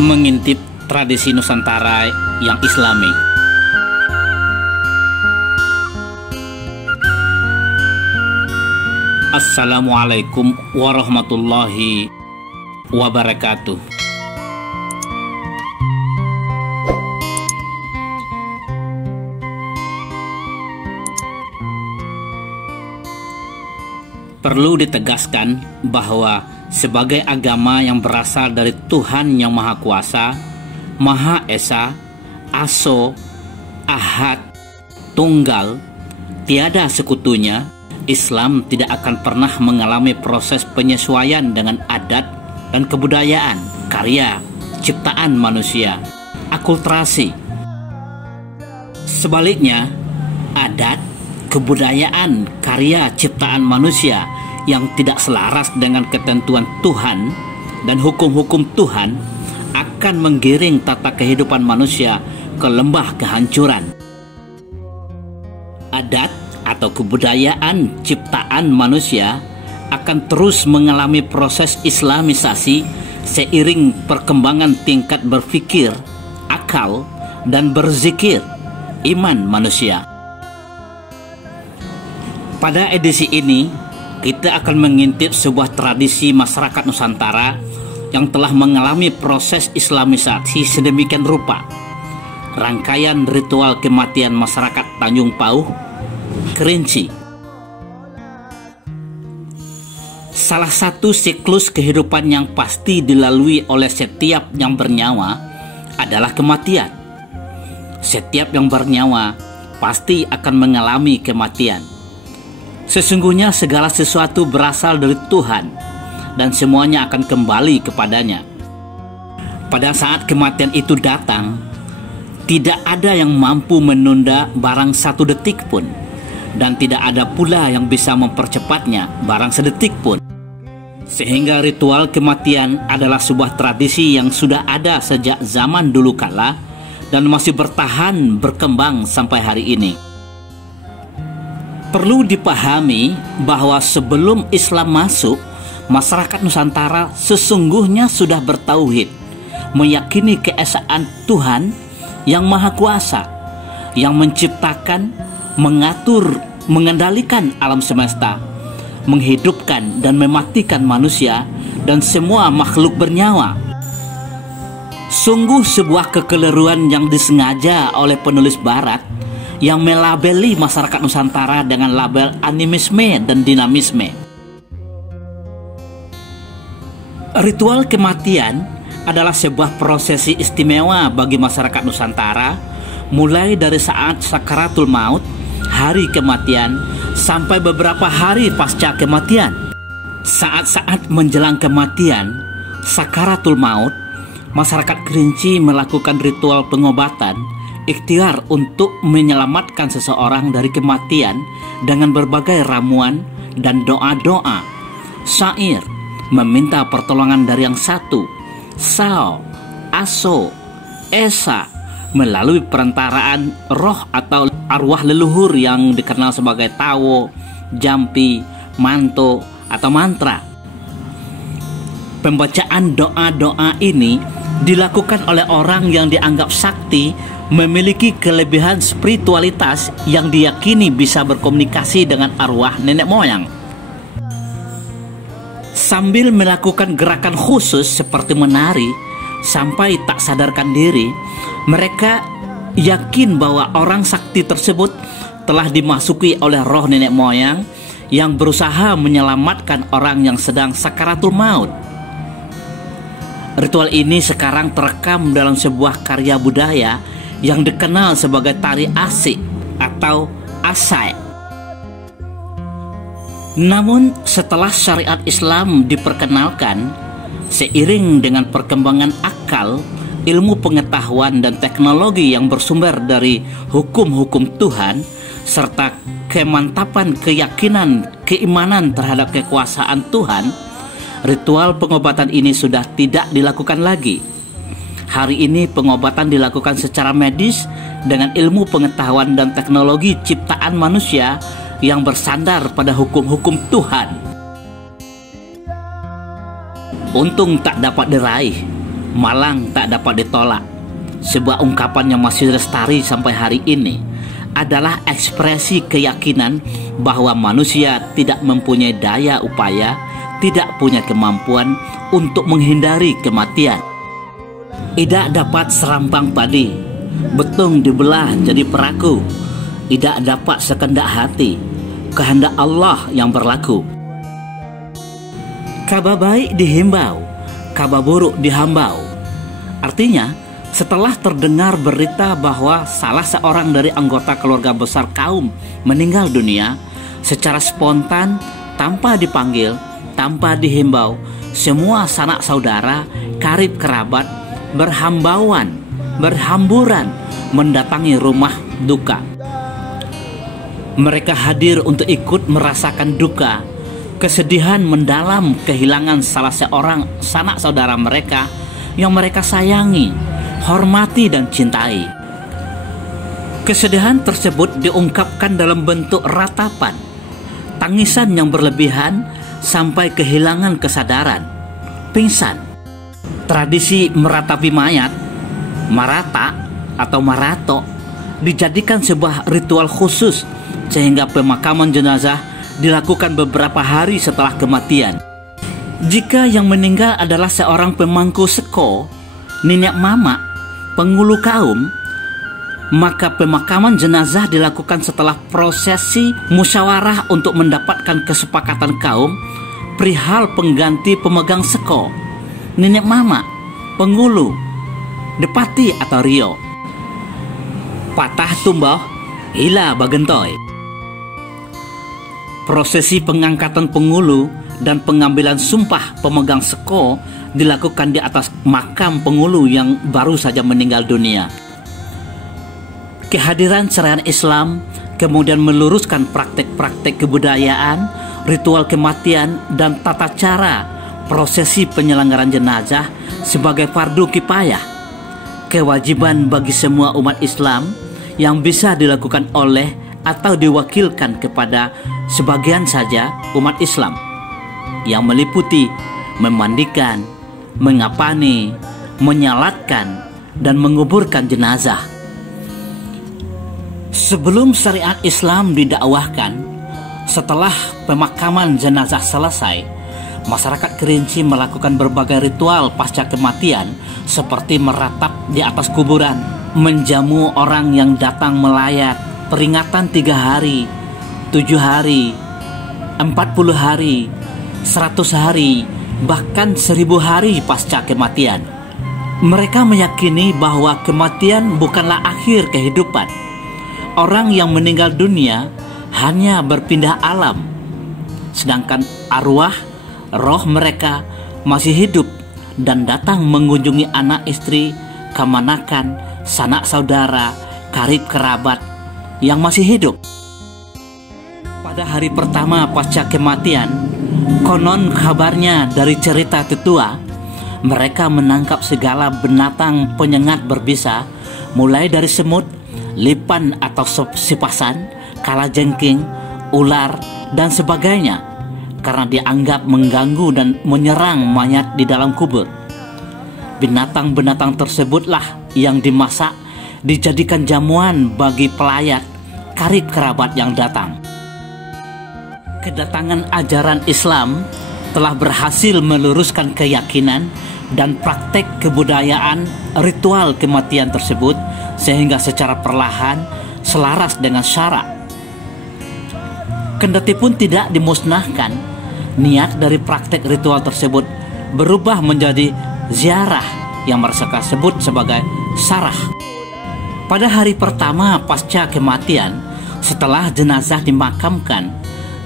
mengintip tradisi Nusantara yang Islami. Assalamualaikum warahmatullahi wabarakatuh. Perlu ditegaskan bahwa sebagai agama yang berasal dari Tuhan yang Maha Kuasa, Maha Esa, Aso, Ahad, Tunggal, tiada sekutunya, Islam tidak akan pernah mengalami proses penyesuaian dengan adat dan kebudayaan, karya, ciptaan manusia, akulturasi. Sebaliknya, adat, kebudayaan, karya, ciptaan manusia yang tidak selaras dengan ketentuan Tuhan dan hukum-hukum Tuhan akan menggiring tata kehidupan manusia ke lembah kehancuran. Adat atau kebudayaan ciptaan manusia akan terus mengalami proses islamisasi seiring perkembangan tingkat berpikir, akal, dan berzikir iman manusia. Pada edisi ini, kita akan mengintip sebuah tradisi masyarakat Nusantara yang telah mengalami proses islamisasi sedemikian rupa. Rangkaian ritual kematian masyarakat Tanjung Pauh, Kerinci. Salah satu siklus kehidupan yang pasti dilalui oleh setiap yang bernyawa adalah kematian. Setiap yang bernyawa pasti akan mengalami kematian. Sesungguhnya segala sesuatu berasal dari Tuhan dan semuanya akan kembali kepadanya. Pada saat kematian itu datang, tidak ada yang mampu menunda barang satu detik pun, dan tidak ada pula yang bisa mempercepatnya barang sedetik pun. Sehingga ritual kematian adalah sebuah tradisi yang sudah ada sejak zaman dulu kala dan masih bertahan berkembang sampai hari ini. Perlu dipahami bahwa sebelum Islam masuk, masyarakat Nusantara sesungguhnya sudah bertauhid, meyakini keesaan Tuhan yang Maha Kuasa, yang menciptakan, mengatur, mengendalikan alam semesta, menghidupkan dan mematikan manusia dan semua makhluk bernyawa. Sungguh sebuah kekeliruan yang disengaja oleh penulis Barat yang melabeli masyarakat Nusantara dengan label animisme dan dinamisme. Ritual kematian adalah sebuah prosesi istimewa bagi masyarakat Nusantara, mulai dari saat sakaratul maut, hari kematian, sampai beberapa hari pasca kematian. Saat-saat menjelang kematian, sakaratul maut, masyarakat Kerinci melakukan ritual pengobatan, ikhtiar untuk menyelamatkan seseorang dari kematian dengan berbagai ramuan dan doa-doa, syair, meminta pertolongan dari yang satu, Sao, Aso, Esa, melalui perantaraan roh atau arwah leluhur yang dikenal sebagai Tawo, Jampi, Manto, atau mantra. Pembacaan doa-doa ini dilakukan oleh orang yang dianggap sakti, memiliki kelebihan spiritualitas yang diyakini bisa berkomunikasi dengan arwah nenek moyang. Sambil melakukan gerakan khusus seperti menari sampai tak sadarkan diri, mereka yakin bahwa orang sakti tersebut telah dimasuki oleh roh nenek moyang yang berusaha menyelamatkan orang yang sedang sakaratul maut. Ritual ini sekarang terekam dalam sebuah karya budaya yang dikenal sebagai tari asik atau asai. Namun setelah syariat Islam diperkenalkan, seiring dengan perkembangan akal, ilmu pengetahuan dan teknologi yang bersumber dari hukum-hukum Tuhan, serta kemantapan keyakinan, keimanan terhadap kekuasaan Tuhan, ritual pengobatan ini sudah tidak dilakukan lagi. Hari ini pengobatan dilakukan secara medis dengan ilmu pengetahuan dan teknologi ciptaan manusia yang bersandar pada hukum-hukum Tuhan. Untung tak dapat diraih, malang tak dapat ditolak. Sebuah ungkapan yang masih lestari sampai hari ini adalah ekspresi keyakinan bahwa manusia tidak mempunyai daya upaya, tidak punya kemampuan untuk menghindari kematian. Idak dapat serampang padi, betung dibelah jadi peraku. Idak dapat sekendak hati, kehendak Allah yang berlaku. Kabar baik dihimbau, kabar buruk dihambau. Artinya, setelah terdengar berita bahwa salah seorang dari anggota keluarga besar kaum meninggal dunia, secara spontan, tanpa dipanggil, tanpa dihimbau, semua sanak saudara, karib kerabat, berhamburan mendatangi rumah duka. Mereka hadir untuk ikut merasakan duka, kesedihan mendalam kehilangan salah seorang sanak saudara mereka yang mereka sayangi, hormati dan cintai. Kesedihan tersebut diungkapkan dalam bentuk ratapan, tangisan yang berlebihan sampai kehilangan kesadaran, pingsan. Tradisi meratapi mayat, marata atau marato, dijadikan sebuah ritual khusus sehingga pemakaman jenazah dilakukan beberapa hari setelah kematian. Jika yang meninggal adalah seorang pemangku seko, nenek mama, penghulu kaum, maka pemakaman jenazah dilakukan setelah prosesi musyawarah untuk mendapatkan kesepakatan kaum perihal pengganti pemegang seko, nenek mama, penghulu, depati atau rio. Patah tumbah, ila bagentoy. Prosesi pengangkatan penghulu dan pengambilan sumpah pemegang seko dilakukan di atas makam penghulu yang baru saja meninggal dunia. Kehadiran syariat Islam kemudian meluruskan praktek-praktek kebudayaan, ritual kematian, dan tata cara prosesi penyelenggaraan jenazah sebagai fardu kifayah, kewajiban bagi semua umat Islam yang bisa dilakukan oleh atau diwakilkan kepada sebagian saja umat Islam, yang meliputi memandikan, mengapani, menyalatkan, dan menguburkan jenazah. Sebelum syariat Islam didakwahkan, setelah pemakaman jenazah selesai, masyarakat Kerinci melakukan berbagai ritual pasca kematian seperti meratap di atas kuburan, menjamu orang yang datang melayat, peringatan 3 hari, 7 hari, 40 hari, 100 hari, bahkan 1000 hari pasca kematian. Mereka meyakini bahwa kematian bukanlah akhir kehidupan. Orang yang meninggal dunia hanya berpindah alam, sedangkan arwah, roh mereka masih hidup dan datang mengunjungi anak istri, kamanakan, sanak saudara, karib kerabat yang masih hidup. Pada hari pertama pasca kematian, konon kabarnya dari cerita tetua, mereka menangkap segala binatang penyengat berbisa, mulai dari semut, lipan atau sipasan, kalajengking, ular, dan sebagainya, karena dianggap mengganggu dan menyerang mayat di dalam kubur. Binatang-binatang tersebutlah yang dimasak, dijadikan jamuan bagi pelayat, karib kerabat yang datang. Kedatangan ajaran Islam telah berhasil meluruskan keyakinan dan praktek kebudayaan ritual kematian tersebut, sehingga secara perlahan selaras dengan syarak. Kendati pun tidak dimusnahkan, niat dari praktek ritual tersebut berubah menjadi ziarah yang mereka sebut sebagai sarah. Pada hari pertama pasca kematian, setelah jenazah dimakamkan,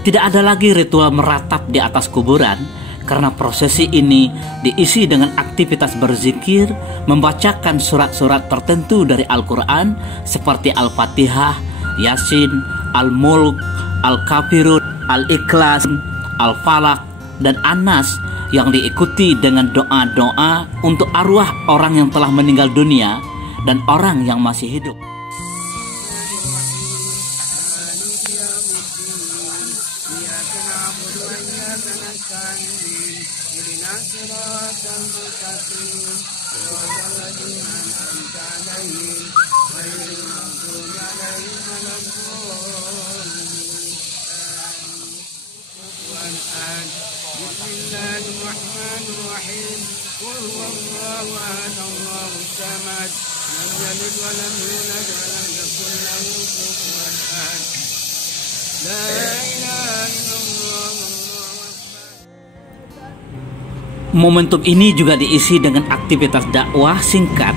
tidak ada lagi ritual meratap di atas kuburan, karena prosesi ini diisi dengan aktivitas berzikir, membacakan surat-surat tertentu dari Al-Quran seperti Al-Fatihah, Yasin, Al-Mulk, Al-Kafirun, Al-Ikhlas, Al-Falaq, dan An-Nas, yang diikuti dengan doa-doa untuk arwah orang yang telah meninggal dunia dan orang yang masih hidup. Bismillahirrahmanirrahim. Qul huwallahu ahad, Allahus samad, lam yalid wa lam yulad wa lam yakul lahu kufuwan ahad. La ilaha illallah. Momentum ini juga diisi dengan aktivitas dakwah singkat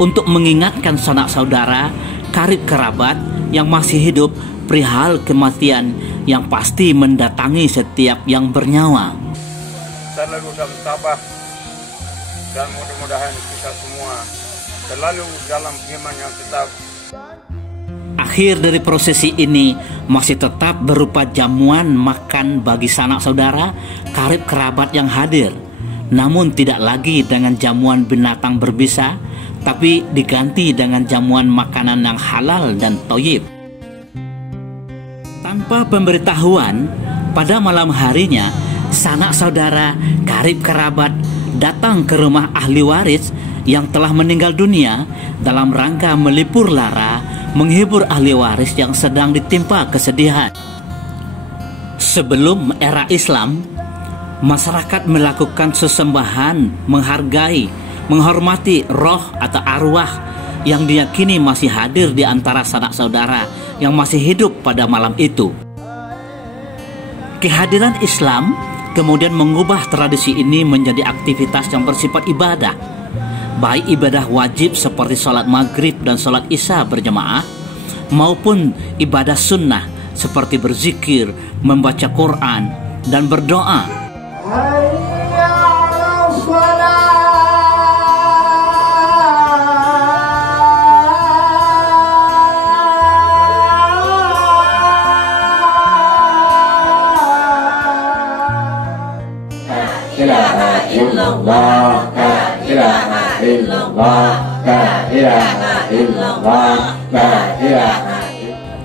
untuk mengingatkan sanak saudara, karib kerabat yang masih hidup perihal kematian yang pasti mendatangi setiap yang bernyawa. Selalu dalam tabah dan mudah-mudahan kita semua selalu dalam iman yang tetap. Akhir dari prosesi ini masih tetap berupa jamuan makan bagi sanak saudara, karib kerabat yang hadir. Namun tidak lagi dengan jamuan binatang berbisa, tapi diganti dengan jamuan makanan yang halal dan thayyib. Tanpa pemberitahuan, pada malam harinya sanak saudara, karib kerabat datang ke rumah ahli waris yang telah meninggal dunia dalam rangka melipur lara, menghibur ahli waris yang sedang ditimpa kesedihan. Sebelum era Islam, masyarakat melakukan sesembahan menghargai, menghormati roh atau arwah yang diyakini masih hadir di antara sanak saudara yang masih hidup pada malam itu. Kehadiran Islam kemudian mengubah tradisi ini menjadi aktivitas yang bersifat ibadah, baik ibadah wajib seperti sholat maghrib dan sholat isya berjamaah, maupun ibadah sunnah seperti berzikir, membaca Quran, dan berdoa.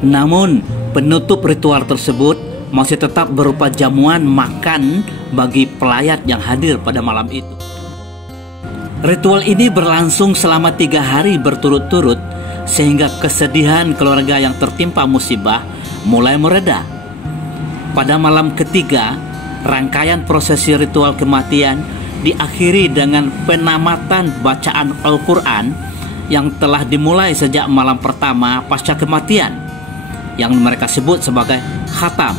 Namun penutup ritual tersebut masih tetap berupa jamuan makan bagi pelayat yang hadir pada malam itu. Ritual ini berlangsung selama 3 hari berturut-turut sehingga kesedihan keluarga yang tertimpa musibah mulai mereda. Pada malam ketiga, rangkaian prosesi ritual kematian diakhiri dengan penamatan bacaan Al-Quran yang telah dimulai sejak malam pertama pasca kematian, yang mereka sebut sebagai khatam.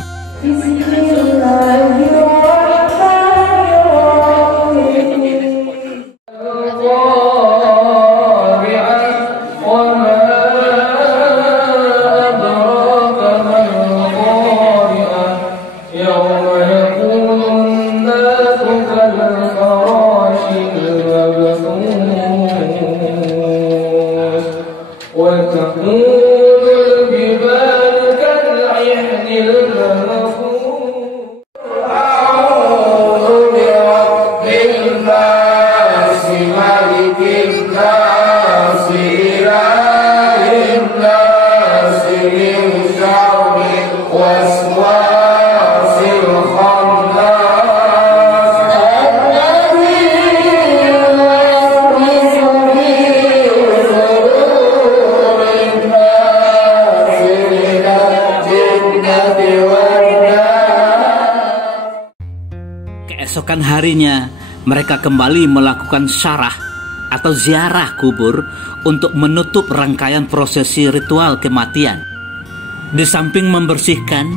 Keesokan harinya, mereka kembali melakukan syarah atau ziarah kubur untuk menutup rangkaian prosesi ritual kematian. Di samping membersihkan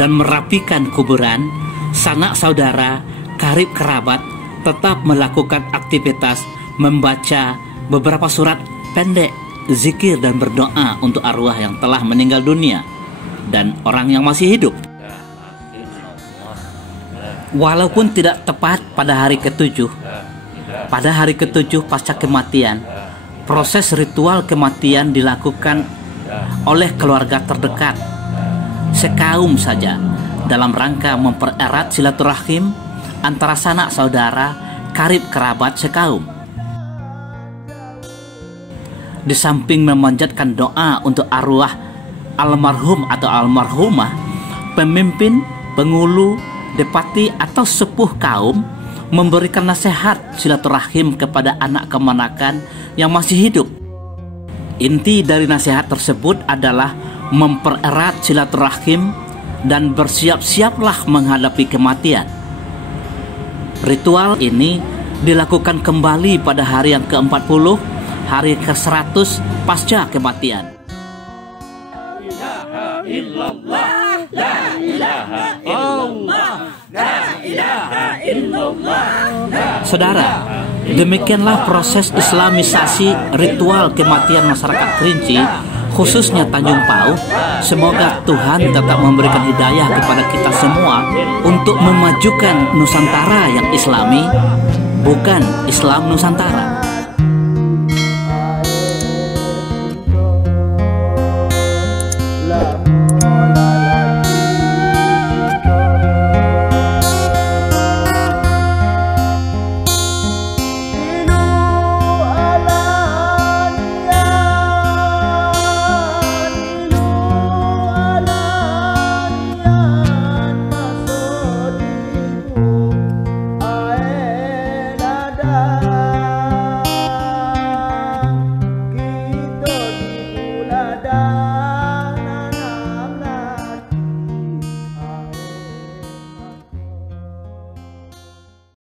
dan merapikan kuburan, sanak saudara, karib kerabat tetap melakukan aktivitas membaca beberapa surat pendek, zikir dan berdoa untuk arwah yang telah meninggal dunia dan orang yang masih hidup. Walaupun tidak tepat pada hari ke-7, pada hari ke-7 pasca kematian, proses ritual kematian dilakukan oleh keluarga terdekat, sekaum saja, dalam rangka mempererat silaturahim antara sanak saudara, karib kerabat sekaum. Di samping memanjatkan doa untuk arwah almarhum atau almarhumah, pemimpin, pengulu, depati atau sepuh kaum memberikan nasihat silaturahim kepada anak kemenakan yang masih hidup. Inti dari nasihat tersebut adalah mempererat silaturahim dan bersiap-siaplah menghadapi kematian. Ritual ini dilakukan kembali pada hari yang ke-40, hari ke-100 pasca kematian. ilaha illallah, la ilaha illallah, la ilaha illallah. Saudara, demikianlah proses islamisasi ritual kematian masyarakat Kerinci, khususnya Tanjung Pau. Semoga Tuhan tetap memberikan hidayah kepada kita semua untuk memajukan Nusantara yang islami, bukan Islam Nusantara.